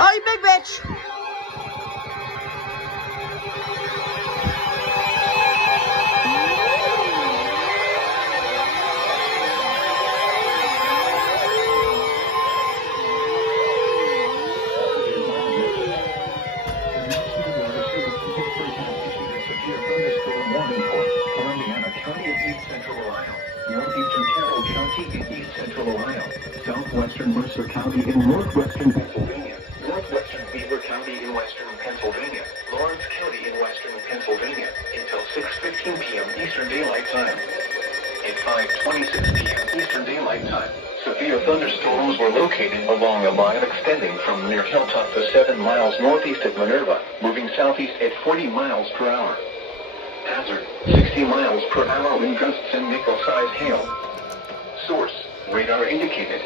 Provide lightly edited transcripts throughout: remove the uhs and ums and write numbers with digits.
Oh, you big bitch. Northeastern Carroll County in East Central Ohio, southwestern Mercer County in northwestern Pennsylvania, northwestern Beaver County in western Pennsylvania, Lawrence County in western Pennsylvania, until 6:15 p.m. Eastern Daylight Time. At 5:26 p.m. Eastern Daylight Time, severe thunderstorms were located along a line extending from near Hilltop to 7 miles northeast of Minerva, moving southeast at 40 miles per hour. Hazard, 60 miles per hour wind gusts and nickel-sized hail. Source, radar indicated.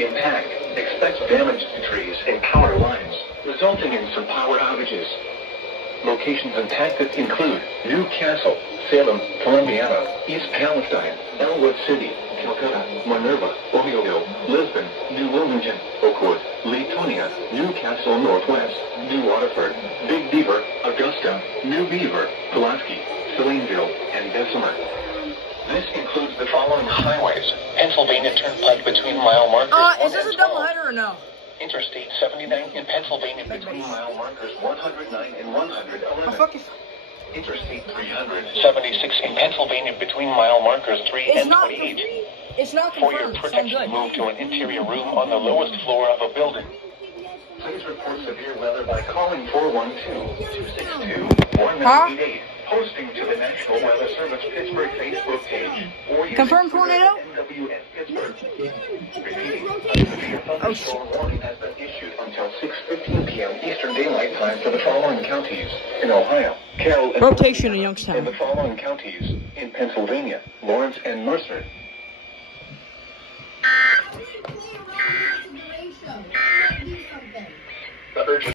Impact, expect damage to trees and power lines, resulting in some power outages. Locations impacted include New Castle, Salem, Columbiana, East Palestine, Elwood City, Calcutta, Minerva, Ohio, Lisbon, New Wilmington, Oakwood, Latonia, New Castle Northwest, New Waterford, Big Beaver, Augusta, New Beaver, Pulaski, Salineville, and Bessemer. This includes the following highways: Pennsylvania Turnpike between mile markers 1 Is this and a 12. double header or no? Interstate 79 in Pennsylvania between mile markers 109 and 111. Interstate 376 in Pennsylvania between mile markers 3 and 28. It's not For your confirmed. protection, move to an interior room on the lowest floor of a building. Please report severe weather by calling 412-262-1988, posting to the National Weather Service Pittsburgh Facebook page, or using Confirmed tornado? NWS Pittsburgh. Repeating, a severe thunderstorm warning has been issued until 6:15 p.m. Eastern Daylight Time for the following counties in Ohio, Carroll, and Rotation in Youngstown. and the following counties in Pennsylvania, Lawrence and Mercer. The urgent